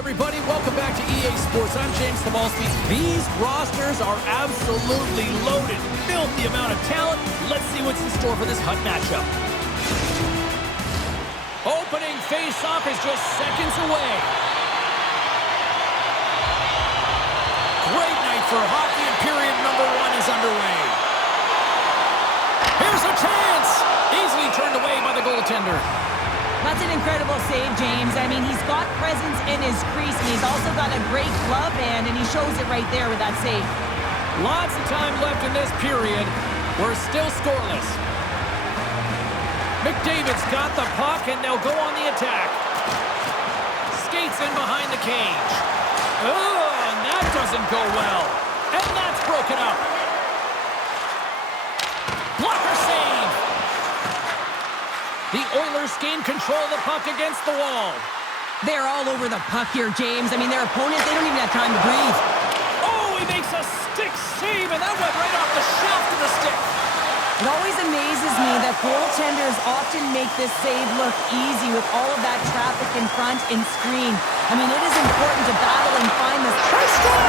everybody, welcome back to EA Sports. I'm James Sabalski. These rosters are absolutely loaded. Filthy amount of talent. Let's see what's in store for this HUT matchup. Opening face-off is just seconds away. Great night for hockey, and period number 1 is underway. Here's a chance! Easily turned away by the goaltender. That's an incredible save, James. I mean, he's got presence in his crease, and he's also got a great glove hand, and he shows it right there with that save. Lots of time left in this period. We're still scoreless. McDavid's got the puck, and they'll go on the attack. Skates in behind the cage. Oh, and that doesn't go well. And that's broken up. Blocker save. The Oilers gain control of the puck against the wall. They're all over the puck here, James. I mean, their opponents, they don't even have time to breathe. Oh, he makes a stick save, and that went right off the shaft of the stick. It always amazes me that goaltenders often make this save look easy with all of that traffic in front and screen. I mean, it is important to battle and find this. They score!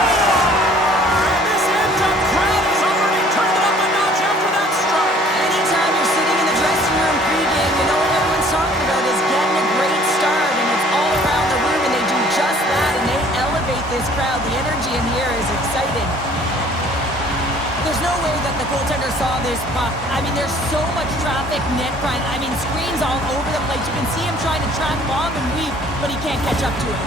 And this Edmonton crowd has already turned it up a notch after that strike. Anytime you're sitting in the dressing room pregame, you know what everyone's talking about is getting a great start, and it's all around the room, and they do just that, and they elevate this crowd. The energy in here is exciting. There's no way that the goaltender saw this puck. I mean, there's so much traffic net front. I mean, screens all over the place. You can see him trying to track bomb and weave, but he can't catch up to it.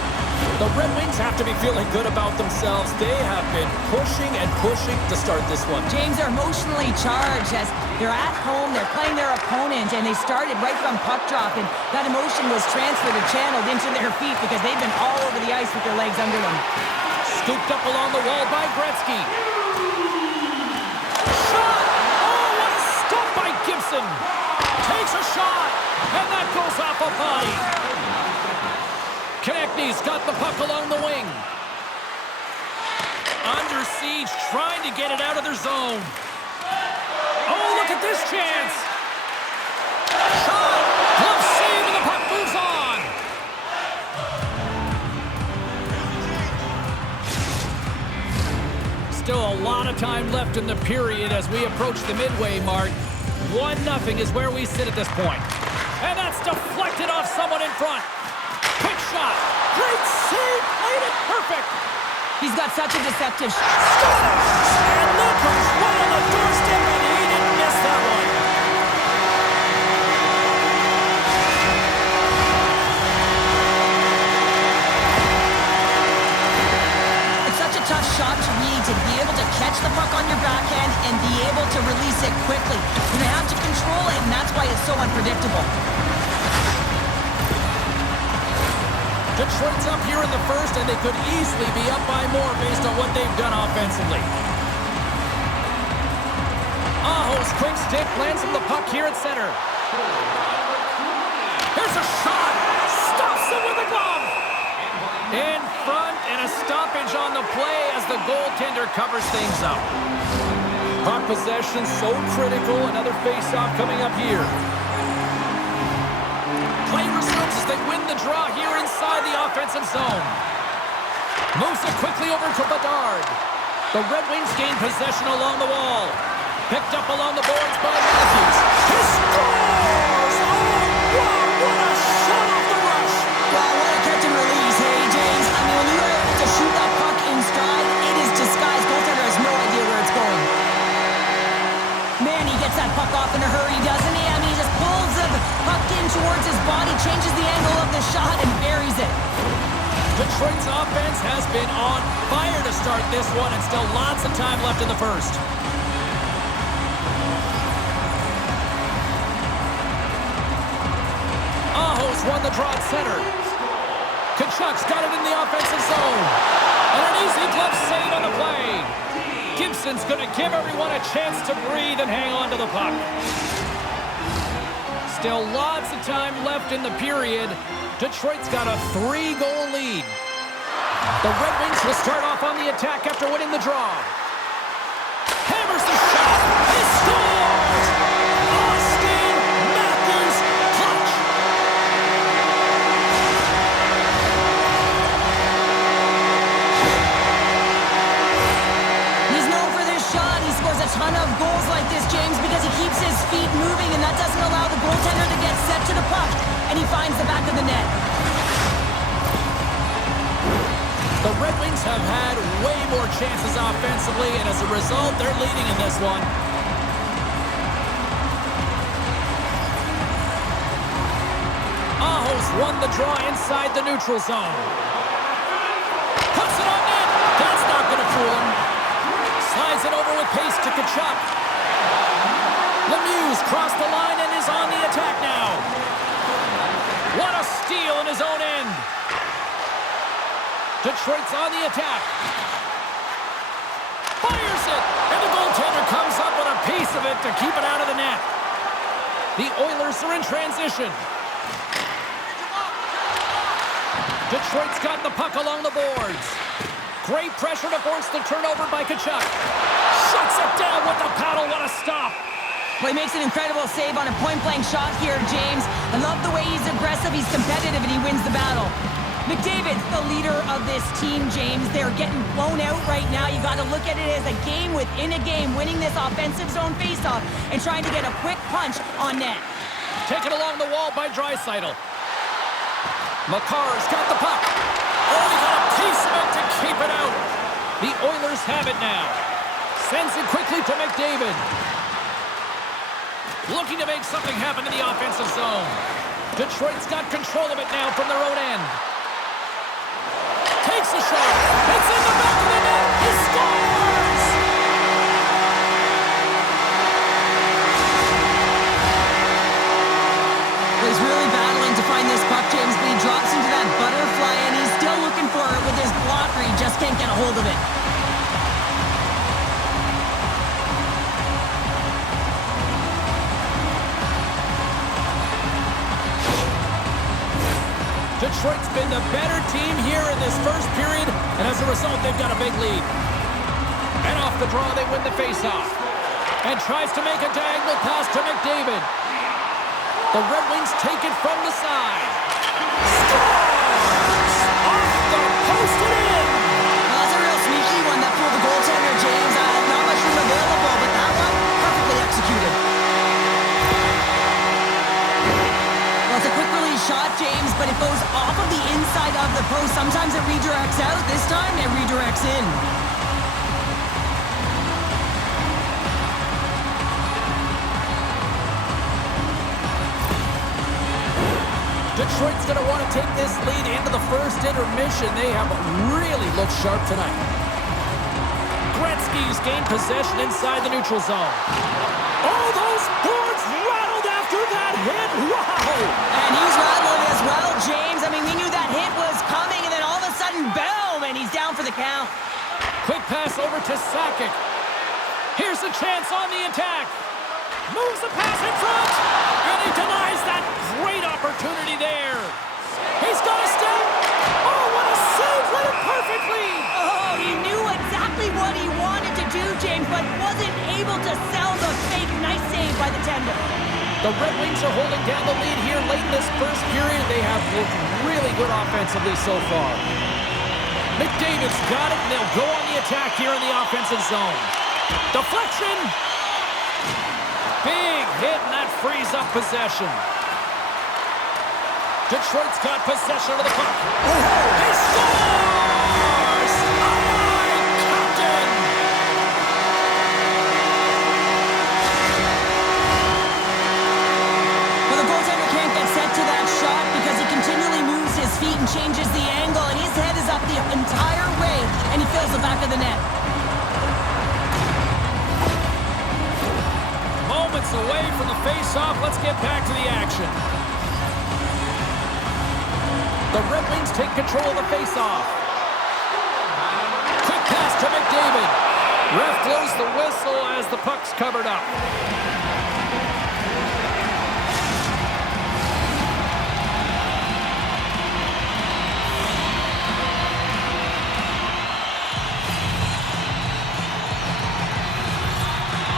The Red Wings have to be feeling good about themselves. They have been pushing and pushing to start this one. James, are emotionally charged as they're at home, they're playing their opponent, and they started right from puck drop, and that emotion was transferred and channeled into their feet because they've been all over the ice with their legs under them. Scooped up along the wall by Gretzky. Shot! Oh, what a stop by Gibson! Takes a shot, and that goes off a body. Konechny's got the puck along the wing. Under siege, trying to get it out of their zone. Oh, look at this chance! Shot! Glove save, and the puck moves on! Still a lot of time left in the period as we approach the midway mark. 1-0 is where we sit at this point. And that's deflected off someone in front. Quick shot. Great save. Played it perfect. He's got such a deceptive shot. Scores! And look who's right on the doorstep, and he didn't miss that one. It's such a tough shot to read, to be able to catch the puck on your backhand and be able to release it quickly. You have to control it, and that's why it's so unpredictable. Detroit's up here in the first, and they could easily be up by more based on what they've done offensively. Aho's quick stick lands him the puck here at center. Here's a shot! Stops him with a glove! In front, and a stoppage on the play as the goaltender covers things up. Puck possession so critical. Another face-off coming up here. Play resumes as they win the draw here inside the offensive zone. Moves it quickly over to Bedard. The Red Wings gain possession along the wall. Picked up along the boards by Matthews. He scores! Oh, wow, what a shot off the rush! Wow, what a catch and release, hey, James. I mean, when you are able to shoot that puck in stride, it is disguised. Goaltender has no idea where it's going. Man, he gets that puck off in a hurry, doesn't he? I mean, he just pulls the puck in towards his body, changes the angle of the shot, and buries it. Detroit's offense has been on fire to start this one, and still lots of time left in the first. Aho's won the draw at center. Kachuk's got it in the offensive zone. And an easy glove save on the play. Gibson's going to give everyone a chance to breathe and hang on to the puck. Still lots of time left in the period. Detroit's got a 3-goal lead. The Red Wings will start off on the attack after winning the draw. Hammers the shot. He scores! Austin Matthews, clutch! goaltender to get set to the puck, and he finds the back of the net. The Red Wings have had way more chances offensively, and as a result, they're leading in this one. Aho's won the draw inside the neutral zone. Puts it on net. That's not going to fool him. Slides it over with pace to Tkachuk. Lemieux crossed the line and is on the attack now. What a steal in his own end. Detroit's on the attack. Fires it. And the goaltender comes up with a piece of it to keep it out of the net. The Oilers are in transition. Detroit's got the puck along the boards. Great pressure to force the turnover by Tkachuk. Shuts it down with the paddle. What a stop. Well, he makes an incredible save on a point-blank shot here, James. I love the way he's aggressive, he's competitive, and he wins the battle. McDavid's the leader of this team, James. They're getting blown out right now. You got to look at it as a game within a game, winning this offensive zone faceoff and trying to get a quick punch on net. Taken along the wall by Draisaitl. Makar's got the puck. Oh, he got a piece of it to keep it out. The Oilers have it now. Sends it quickly to McDavid. Looking to make something happen in the offensive zone. Detroit's got control of it now from their own end. Takes a shot. It's in the back of the net. He scores! Well, he's really battling to find this puck, James, but he drops into that butterfly, and he's still looking for it with his blocker. He just can't get a hold of it. Detroit's been the better team here in this first period, and as a result, they've got a big lead. And off the draw, they win the faceoff. And tries to make a diagonal pass to McDavid. The Red Wings take it from the side. Scores! Off the post and in! Well, that's a real sneaky one that fooled the goaltender, James. Not much room available, but that one, perfectly executed. Well, it's a quick release shot, James, but it goes off of the inside of the post. Sometimes it redirects out. This time, it redirects in. Detroit's going to want to take this lead into the first intermission. They have really looked sharp tonight. Gretzky's gained possession inside the neutral zone. Oh, those boards rattled after that hit. Wow! And he's rattling as well, James. I mean, we knew that hit was coming, and then all of a sudden, boom, and he's down for the count. Quick pass over to Sakic. Here's a chance on the attack. Moves the pass in front, and he denies that great opportunity there. He's got a step. Oh, what a save! Read it perfectly. Oh, he knew exactly what he wanted to do, James, but wasn't able to sell the fake. Nice save by the tender. The Red Wings are holding down the lead here late in this first period. They have looked really good offensively so far. McDavid's got it, and they'll go on the attack here in the offensive zone. Deflection. Big hit, and that frees up possession. Detroit's got possession of the puck. He scores! Aye, Captain! Well, the goaltender can't get set to that shot because he continually moves his feet and changes the angle, and his head is up the entire way, and he fills the back of the net. Moments away from the face-off. Let's get back to the action. The Red Wings take control of the face-off. Quick pass to McDavid. Ref blows the whistle as the puck's covered up.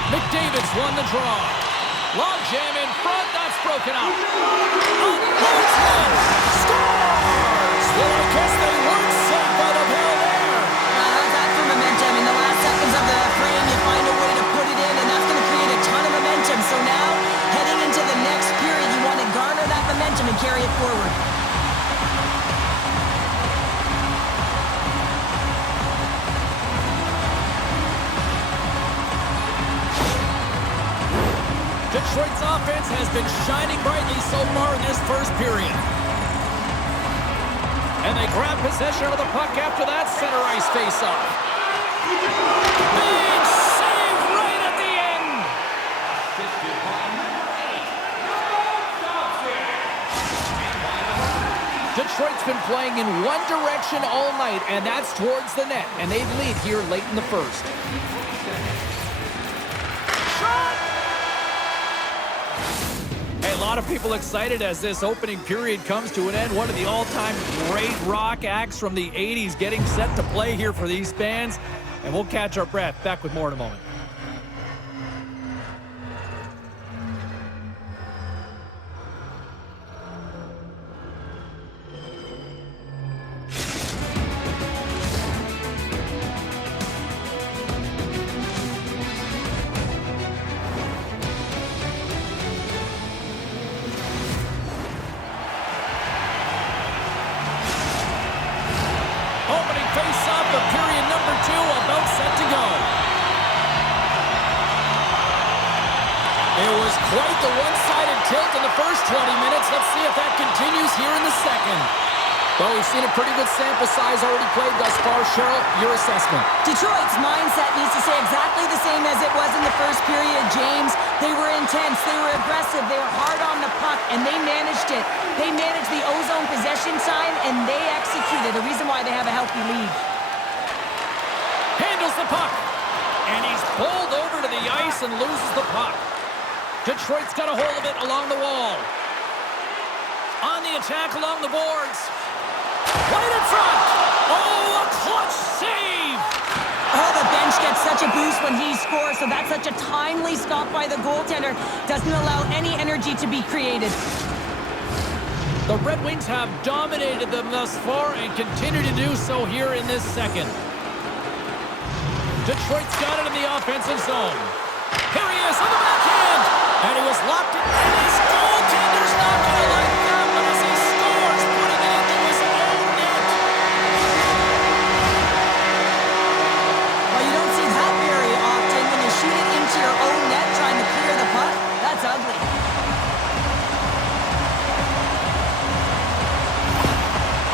McDavid's won the draw. Log jam in front, that's broken up. Unloads one. Scores! Well, I guess they weren't safe by the bell there. How's that for momentum? In the last seconds of the frame, you find a way to put it in, and that's going to create a ton of momentum. So now, heading into the next period, Detroit's offense has been shining brightly so far in this first period. And they grab possession of the puck after that center ice face-off. Big save right at the end. Detroit's been playing in one direction all night, and that's towards the net. And they lead here late in the first. A lot of people excited as this opening period comes to an end. One of the all-time great rock acts from the 80s getting set to play here for these fans. And we'll catch our breath. Back with more in a moment. Face-off of period number 2, about set to go. It was quite the one-sided tilt in the first 20 minutes. Let's see if that continues here in the second. Well, we've seen a pretty good sample size already played thus far. Cheryl, your assessment. Detroit's mindset needs to stay exactly the same as it was in the first period, James. They were intense, they were aggressive, they were hard on the puck, and they managed it. They managed the ozone possession time, and they executed. The reason why they have a healthy lead. Handles the puck, and he's pulled over to the ice and loses the puck. Detroit's got a hold of it along the wall. On the attack along the boards. Right in front. Oh, a clutch save. Oh, the bench gets such a boost when he scores, so that's such a timely stop by the goaltender. Doesn't allow any energy to be created. The Red Wings have dominated them thus far and continue to do so here in this second. Detroit's got it in the offensive zone. Here he is on the backhand. And he was locked in. And his goaltender's not going to like that, but as he scores, putting it into his own net. Well, you don't see that very often when you shoot it into your own net trying to clear the puck. That's ugly.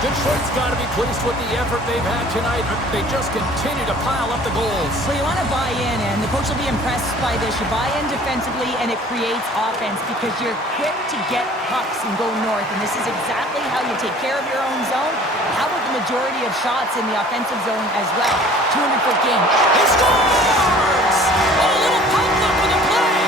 Detroit's got to be pleased with the effort they've had tonight. They just continue to pile up the goals. So you want to buy in, and the coach will be impressed by this. You buy in defensively, and it creates offense because you're quick to get pucks and go north. And this is exactly how you take care of your own zone. How about the majority of shots in the offensive zone as well? 200-foot game. He scores! A little pump up with a play.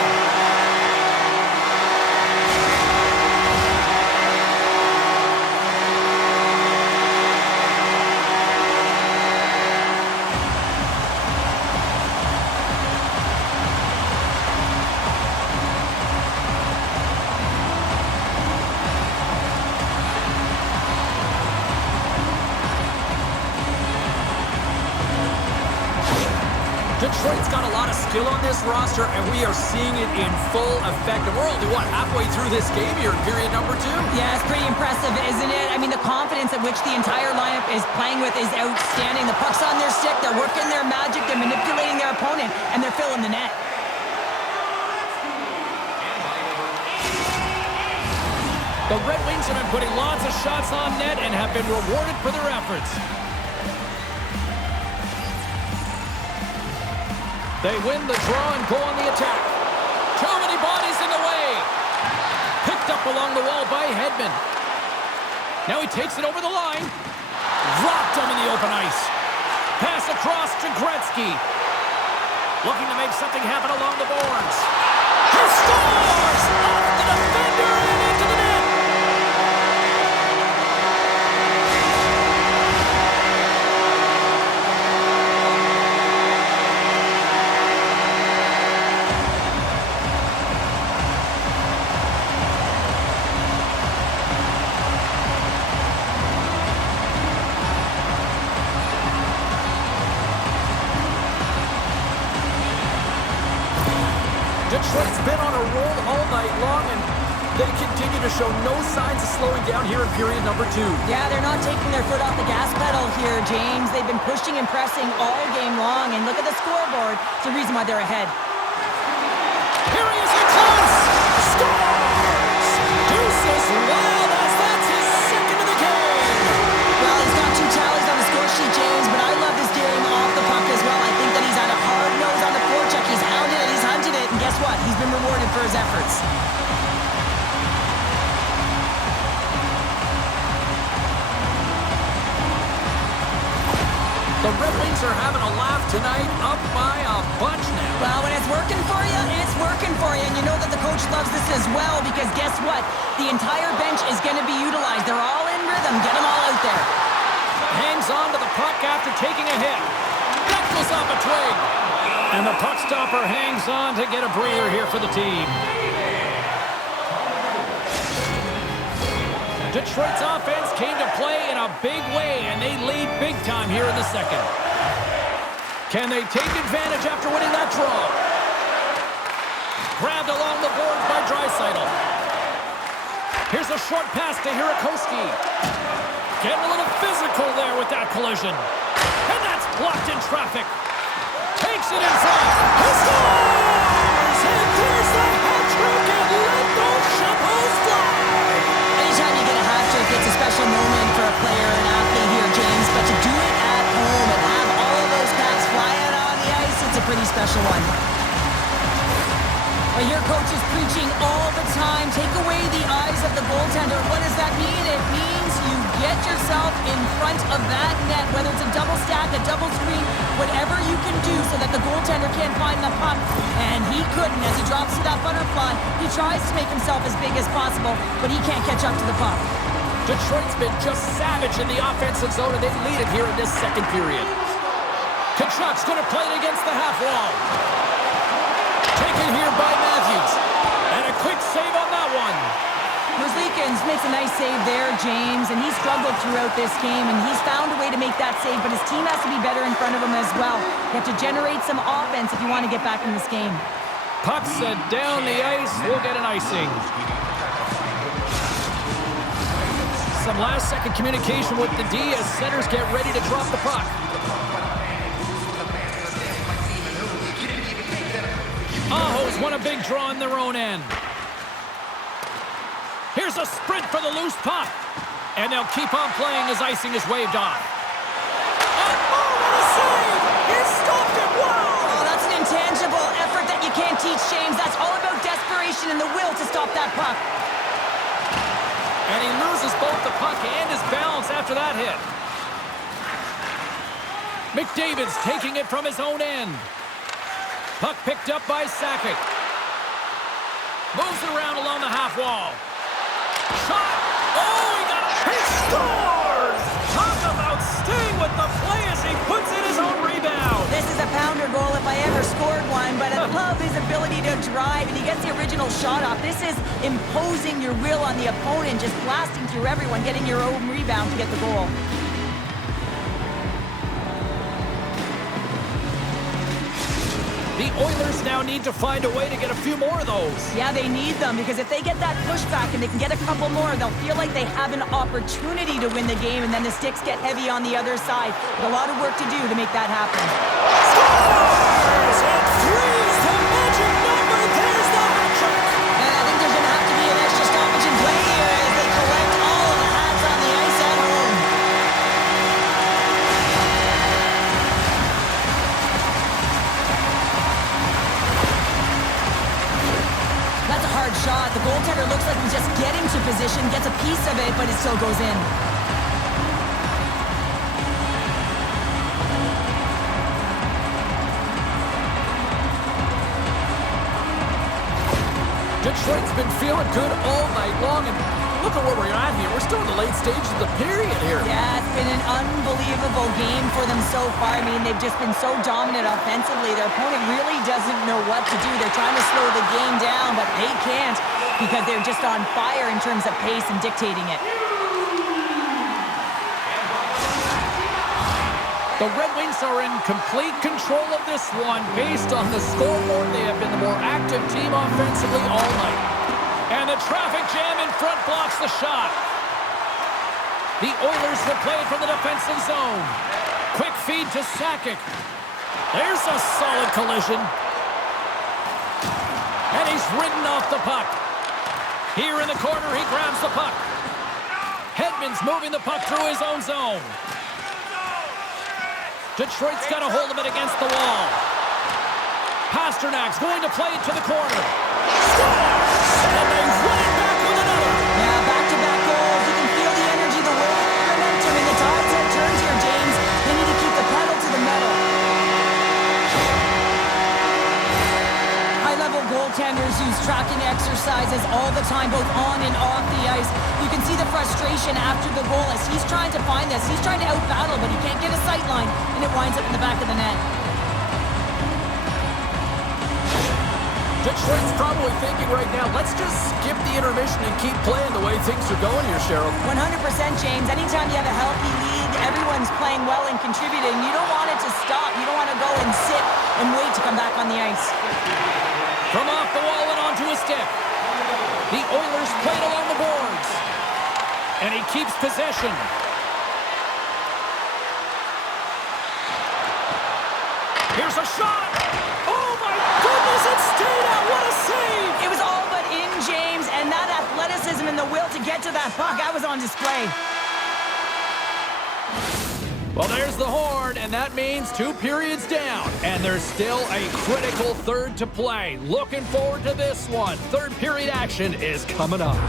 Detroit's got a lot of skill on this roster, and we are seeing it in full effect. And we're only, halfway through this game here in period number 2? Yeah, it's pretty impressive, isn't it? I mean, the confidence at which the entire lineup is playing with is outstanding. The puck's on their stick, they're working their magic, they're manipulating their opponent, and they're filling the net. The Red Wings have been putting lots of shots on net and have been rewarded for their efforts. They win the draw and go on the attack. Too many bodies in the way. Picked up along the wall by Hedman. Now he takes it over the line. Rocked him in the open ice. Pass across to Gretzky. Looking to make something happen along the boards. He scores! Off the defender and into the net. Detroit's been on a roll all night long, and they continue to show no signs of slowing down here in period number 2. Yeah, they're not taking their foot off the gas pedal here, James. They've been pushing and pressing all game long, and look at the scoreboard. It's the reason why they're ahead. Here he is in close! Scores! Deuces Wild, that's his second of the game. Well, he's got 2 tallies on the score sheet, James, but I love this game off the puck as well. I think that he's had a hard nose on the forecheck. He's hounded it, he's hunted it, and guess what? He's been rewarded for his efforts. The Red Wings are having a laugh tonight, up by a bunch now. Well, when it's working for you, it's working for you. And you know that the coach loves this as well because guess what? The entire bench is going to be utilized. They're all in rhythm. Get them all out there. Hangs on to the puck after taking a hit. That goes off a twig. And the puck stopper hangs on to get a breather here for the team. Detroit's offense came to play in a big way, and they lead big time here in the second. Can they take advantage after winning that draw? Grabbed along the boards by Draisaitl. Here's a short pass to Hirakoski. Getting a little physical there with that collision. And that's blocked in traffic. Takes it in front. He scores! And there's the hat trick, and let those shovels fly! Anytime you get a hat trick, it's a special moment for a player and athlete here, James. But to do it at home and have all of those packs fly out on the ice, it's a pretty special one. Well, your coach is preaching all the time. Take away the eyes of the goaltender. What does that mean? It means you get yourself in front of that net, whether it's a double stack, a double screen, whatever you can do so that the goaltender can't find the puck. And he couldn't as he drops to that butterfly. He tries to make himself as big as possible, but he can't catch up to the puck. Detroit's been just savage in the offensive zone, and they lead it here in this second period. Kachuk's going to play it against the half wall. Taken here by Matthews. And a quick save on that one. Merzlikins makes a nice save there, James, and he struggled throughout this game, and he's found a way to make that save, but his team has to be better in front of him as well. You have to generate some offense if you want to get back in this game. Puck set down the ice. We'll get an icing. Some last-second communication with the D as centers get ready to drop the puck. Aho's won a big draw in their own end. Here's a sprint for the loose puck. And they'll keep on playing as icing is waved off. And oh, what a save! He stopped it! Wow! Oh, that's an intangible effort that you can't teach, James. That's all about desperation and the will to stop that puck. And he loses both the puck and his balance after that hit. McDavid's taking it from his own end. Puck picked up by Sakic. Moves it around along the half wall. Shot! Oh, he got it! He scores! Talk about staying with the play as he puts in his own rebound. This is a pounder goal if I ever scored one, but I love his ability to drive, and he gets the original shot off. This is imposing your will on the opponent, just blasting through everyone, getting your own rebound to get the goal. The Oilers now need to find a way to get a few more of those. Yeah, they need them, because if they get that pushback and they can get a couple more, they'll feel like they have an opportunity to win the game, and then the sticks get heavy on the other side. But a lot of work to do to make that happen. Scores! And three's the magic number. There's the hat trick. And I think there's going to have to be an extra stoppage in play here as they collect all of the hats on the ice at home. That's a hard shot. The goaltender looks like he's just getting to position, gets a piece of it, but it still goes in. Detroit's been feeling good all night long, and look at where we're at here. We're still in the late stages of the period here. Yeah, it's been an unbelievable game for them so far. I mean, they've just been so dominant offensively. Their opponent really doesn't know what to do. They're trying to slow the game down, but they can't because they're just on fire in terms of pace and dictating it. The Red Wings are in complete control of this one. Based on the scoreboard, they have been the more active team offensively all night. And the traffic jam in front blocks the shot. The Oilers will play from the defensive zone. Quick feed to Sakic. There's a solid collision. And he's ridden off the puck. Here in the corner, he grabs the puck. Hedman's moving the puck through his own zone. Detroit's got a hold of it against the wall. Pasternak's going to play it to the corner. Scores! And they run it back with another. Yeah, back-to-back goals. You can feel the energy, the wave, the momentum, and the tides have turned here, James. They need to keep the pedal to the metal. High-level goaltenders use tracking exercises all the time, both on and off the ice. You can see the frustration after the goal as he's trying to find this. He's trying to out-battle, but he can't get a sight line, and it winds up in the back of the net. Detroit's probably thinking right now, let's just skip the intermission and keep playing the way things are going here, Cheryl. 100%, James. Anytime you have a healthy league, everyone's playing well and contributing. You don't want it to stop. You don't want to go and sit and wait to come back on the ice. From off the wall and onto a stick. The Oilers played along the boards. And he keeps possession. Here's a shot. Oh, my goodness, it stayed out. What a save. It was all but in, James, and that athleticism and the will to get to that puck, that was on display. Well, there's the horn, and that means 2 periods down. And there's still a critical third to play. Looking forward to this one. Third period action is coming up.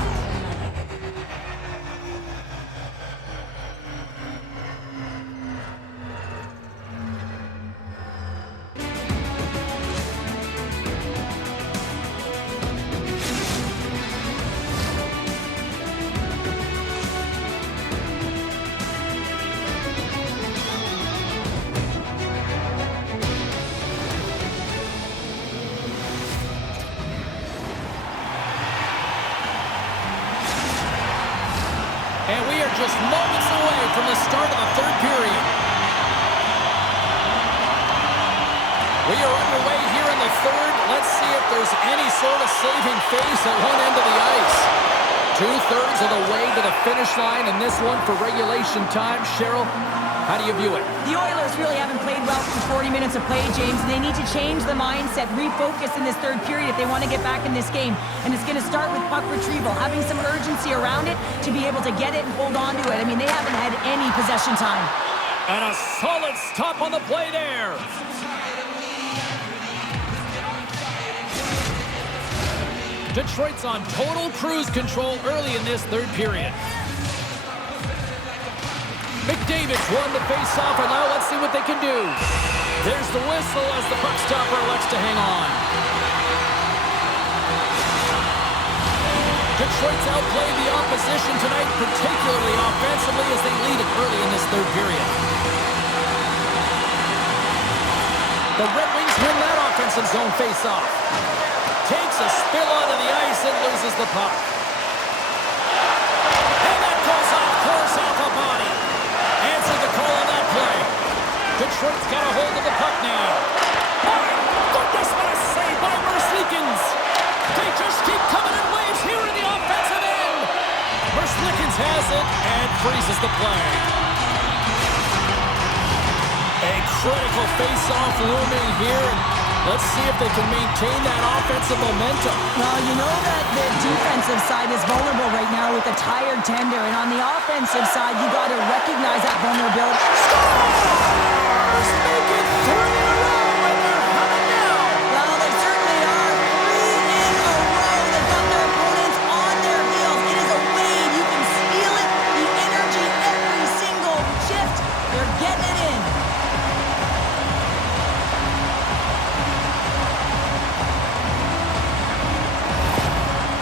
And we are just moments away from the start of the third period. We are underway here in the third. Let's see if there's any sort of saving face at one end of the ice. 2/3 of the way to the finish line in this one for regulation time. Cheryl, how do you view it? The Oilers really haven't played well for 40 minutes of play, James. They need to change the mindset, refocus in this third period if they want to get back in this game. And it's going to start with puck retrieval, having some urgency around it to be able to get it and hold on to it. I mean, they haven't had any possession time. And a solid stop on the play there. Detroit's on total cruise control early in this third period. McDavid's won the face-off, and now let's see what they can do. There's the whistle as the puck stopper elects to hang on. Detroit's outplayed the opposition tonight, particularly offensively, as they lead it early in this third period. The Red Wings win that offensive zone face-off. Takes a spill onto the ice and loses the puck. And that goes off course off a body. Answered the call on that play. Detroit's got a hold of the puck now. My goodness, what a save by Merzlikins. They just keep coming in waves here in the offensive end. Merzlikins has it and freezes the play. A critical face-off looming here. Let's see if they can maintain that offensive momentum. Well, you know that the defensive side is vulnerable right now with a tired tender. And on the offensive side, you got to recognize that vulnerability. Scores! Make it 3 in a row, and they're humming now. Well, they certainly are. 3 in a row. They've got their opponents on their heels. It is a wave. You can feel it. The energy every single shift. They're getting it in.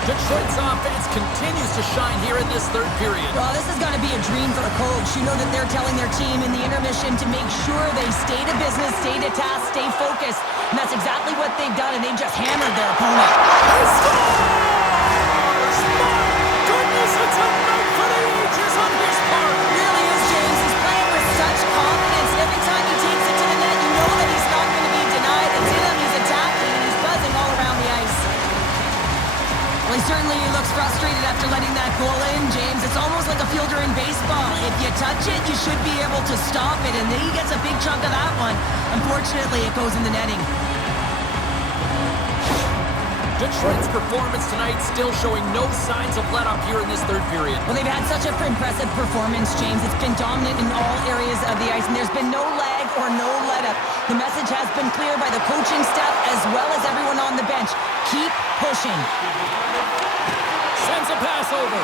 Detroit's offense continues to shine here in this third period. Well, this is going to be a dream for a coach. You know that they're telling their team in the intermission to make sure they stay to business, stay to task, stay focused. And that's exactly what they've done, and they've just hammered their opponent. He scores! My goodness, it's a night for the ages on his part. It really is, James. He's playing with such confidence. Every time he takes it to the net, you know that he's not going to be denied. It's in him, he's attacking, and he's buzzing all around the ice. Well, he certainly looks frustrated after letting that goal in, James. It's almost like a fielder in baseball. If you touch it, you should be able to stop it, and then he gets a big chunk of that one. Unfortunately, it goes in the netting. Detroit's performance tonight still showing no signs of let-up here in this third period. Well, they've had such an impressive performance, James. It's been dominant in all areas of the ice, and there's been no lag or no let-up. The message has been clear by the coaching staff as well as everyone on the bench. Keep pushing. Sends a pass over.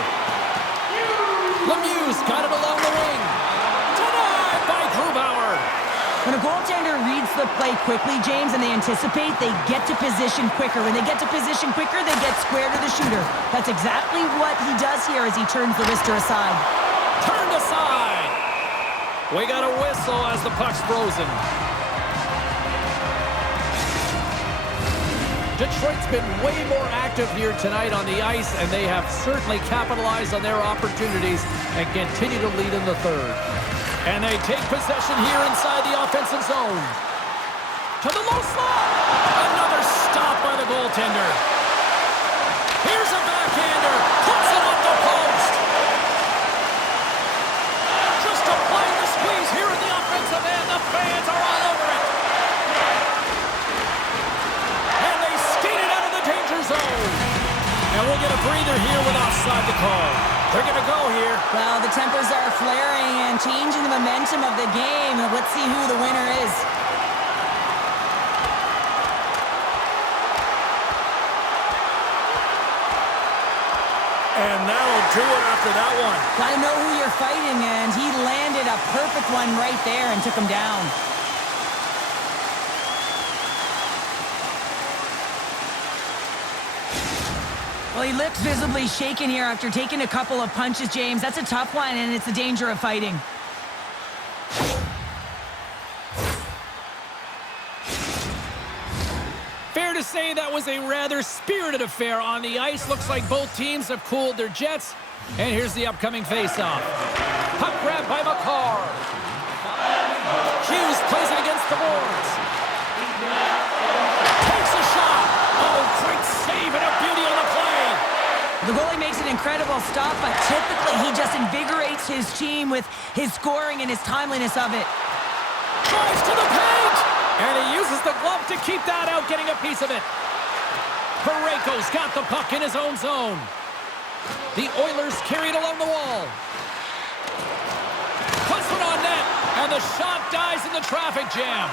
Amused got it along the wing. Denied by Grubauer. When a goaltender reads the play quickly, James, and they anticipate, they get to position quicker. When they get to position quicker, they get square to the shooter. That's exactly what he does here as he turns the wrister aside. Turned aside. We got a whistle as the puck's frozen. Detroit's been way more active here tonight on the ice, and they have certainly capitalized on their opportunities and continue to lead in the third. And they take possession here inside the offensive zone. To the low slot. Another stop by the goaltender. Here's a backhander. Puts it off the post. Just applying the squeeze here in the offensive end. The fans are all over it. And they skate it out of the danger zone. And we'll get a breather here with offside the call. They're going to go here. Well, the tempers are flaring and changing the momentum of the game. Let's see who the winner is. And that'll do it after that one. Gotta know who you're fighting, and he landed a perfect one right there and took him down. Well, he looks visibly shaken here after taking a couple of punches, James. That's a tough one, and it's the danger of fighting. Fair to say that was a rather spirited affair on the ice. Looks like both teams have cooled their jets. And here's the upcoming face-off. Puck grab by McCarr. Hughes plays it against the boards. Takes a shot. Oh, great save and a beauty on the play. The goalie makes an incredible stop, but typically he just invigorates his team with his scoring and his timeliness of it. Drives to the paint. And he uses the glove to keep that out, getting a piece of it. Parayko's got the puck in his own zone. The Oilers carry it along the wall. Puts it on net, and the shot dies in the traffic jam.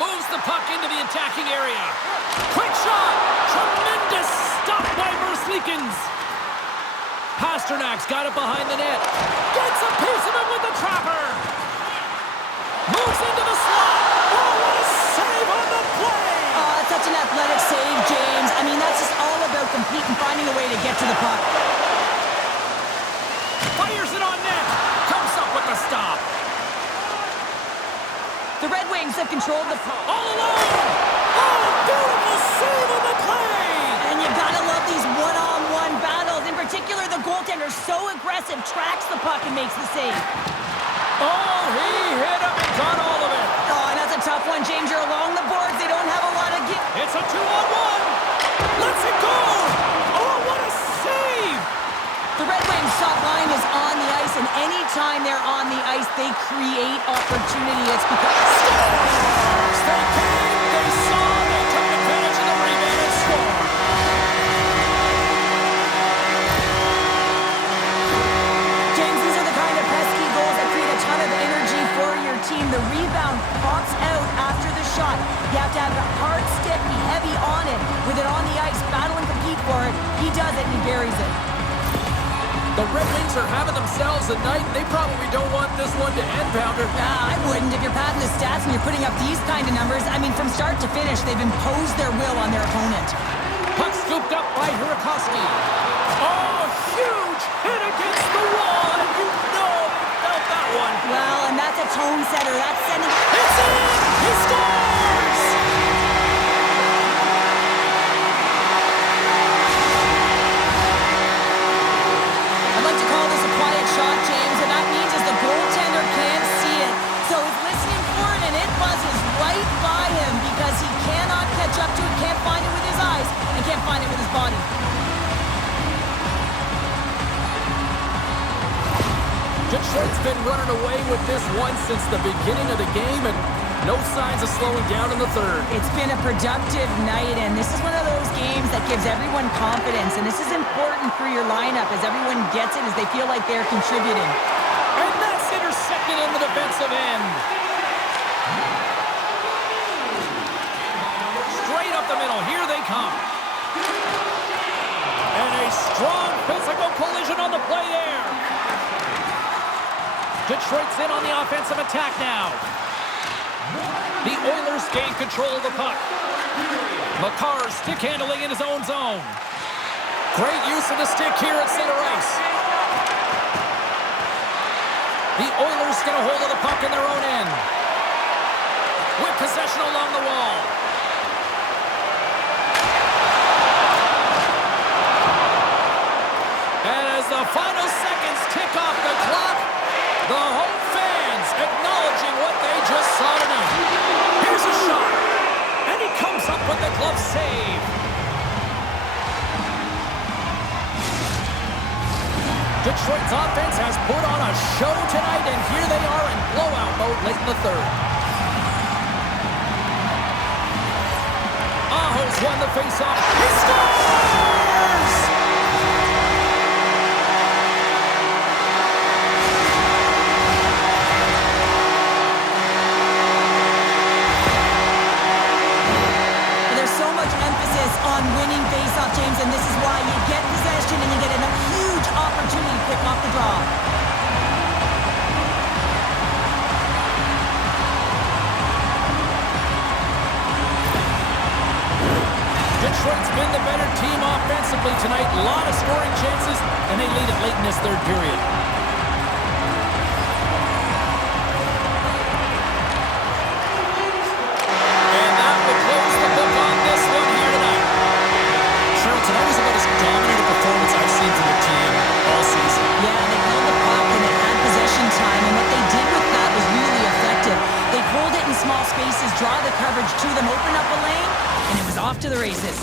Moves the puck into the attacking area. Quick shot! Tremendous stop by Merzlikins. Pasternak's got it behind the net. Gets a piece of it with the trapper. Moves into the slot. Oh, what a save on the play! Oh, that's such an athletic save, James. I mean, that's just all about compete and finding a way to get to the puck. Fires it on net. Comes up with the stop. The Red Wings have controlled the puck. All alone! Oh, beautiful save on the play! And you gotta love these one-on-one battles. In particular, the goaltender, so aggressive, tracks the puck and makes the save. Oh, he hit him and got all of it. Oh, and that's a tough one, James. You're along the boards. They don't have a lot of give. It's a 2-on-1. Let's it go! Oh, what a save! The Red Wings top line is on the ice, and anytime they're on the ice, they create opportunity. It's because... Scores! They came, they saw, they took advantage of the rebound and scored. James, these are the kind of pesky goals that create a ton of energy for your team. The rebound pops out after the shot. You have to have a hard stick, be heavy on it, with it on the ice, battle and compete for it. He does it, and he buries it. The Red Wings are having themselves a night, and they probably don't want this one to end, Pounder. I wouldn't. If you're padding the stats and you're putting up these kind of numbers, I mean, from start to finish, they've imposed their will on their opponent. Puck scooped up by Hurakovsky. Oh, huge hit against the wall, and you know they felt that one. Well, and that's a tone setter. That's sending... It's in! He scores! I'd like to call this a quiet shot, James, and that means is the goaltender can't see it. So he's listening for it, and it buzzes right by him because he cannot catch up to it, can't find it with his eyes, and can't find it with his body. Detroit's been running away with this one since the beginning of the game, and No signs of slowing down in the third. It's been a productive night, and this is one of those games that gives everyone confidence, and this is important for your lineup as everyone gets it, as they feel like they're contributing. And that's intercepted in the defensive end. Straight up the middle. Here they come. And a strong physical collision on the play there. Detroit's in on the offensive attack now. The Oilers gain control of the puck. Makar stick handling in his own zone. Great use of the stick here at center ice. The Oilers get a hold of the puck in their own end. With possession along the wall. And as the final seconds tick off the clock, the home fans acknowledging what they just saw tonight. Here's a shot. And he comes up with the glove save. Detroit's offense has put on a show tonight, and here they are in blowout mode late in the third. Aho's won the faceoff. He scores! There's so much emphasis on winning faceoff, James, and this is why you get possession and you get a huge opportunity quick off the draw. Detroit's been the better team offensively tonight. A lot of scoring chances, and they lead it late in this third period. And that will close the book on this one here tonight. Sure, tonight was about as dominant a performance I've seen from the team all season. Yeah, they held the puck and they had possession time, and what they did with that was really effective. They hold it in small spaces, draw the coverage to them, open up a lane, and it was off to the races.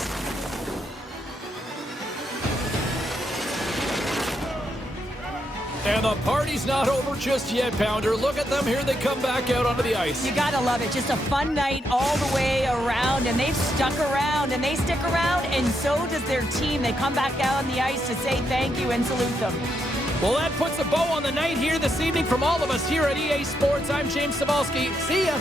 And the party's not over just yet, Pounder. Look at them. Here they come back out onto the ice. You gotta love it. Just a fun night all the way around, and they've stuck around, and they stick around, and so does their team. They come back out on the ice to say thank you and salute them. Well, that puts a bow on the night here this evening. From all of us here at EA Sports, I'm James Cebulski. See ya.